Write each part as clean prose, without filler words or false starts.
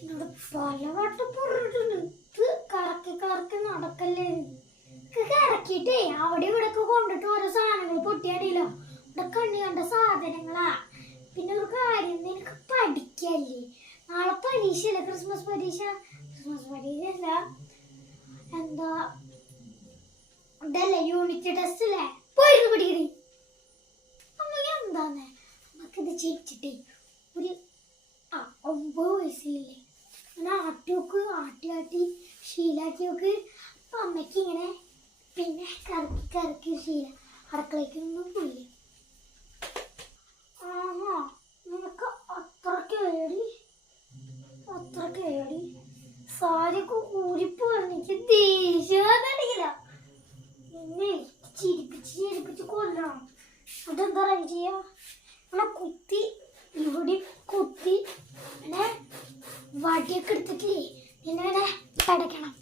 എന്നോട് പലവട്ടം പറഞ്ഞിട്ടുണ്ട് ഇത് കറക്കി കറക്കി നടക്കല്ലേ. കറക്കിട്ടേ അവിടെ ഇവിടെയൊക്കെ കൊണ്ടിട്ട് ഓരോ സാധനങ്ങൾ പൊട്ടിയാടിയില്ലോ. ഇവിടെ കണ്ണി കണ്ട സാധനങ്ങളാ. പിന്നെ ഒരു കാര്യം, നിനക്ക് പഠിക്കല്ലേ, നാളെ പരീക്ഷയല്ലേ, ക്രിസ്മസ് പരീക്ഷ. ക്രിസ്മസ് പരീക്ഷയല്ല, എന്താ ഇതല്ലേ, യൂണിറ്റ് ടെസ്റ്റ് അല്ലേ, പോയിരുന്നു പഠിക്കണേ. അമ്മ എന്താന്നേ നമുക്കിത് ജയിച്ചിട്ടേ ഒരു 9 വയസ്സിലല്ലേ അങ്ങനെ ആട്ടി ആട്ടി ശീലാക്കി നോക്ക്. അപ്പം അമ്മയ്ക്ക് ഇങ്ങനെ പിന്നെ കറക്കി കറക്കി ശീല അടുക്കളയ്ക്കൊന്നും പോയി. ആഹാ, നിനക്ക് അത്ര കേടി സാരിയൊക്കെ ഊരിപ്പോയിരുന്നു. എനിക്ക് ദേഷ്യമൊന്നുമില്ല. നിന്നെ ചിരിപ്പിച്ച് കൊല്ലണം. അതെന്താ ചെയ്യാ, അങ്ങനെ കുത്തി ഇവിടെ കുത്തി അങ്ങനെ വടിയൊക്കെ എടുത്തിട്ടില്ലേ നിന്നെ ഇങ്ങനെ കടക്കണം.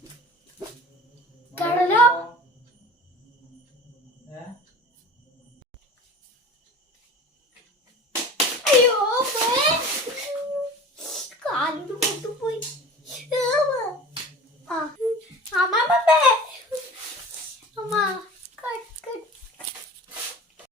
കടലോ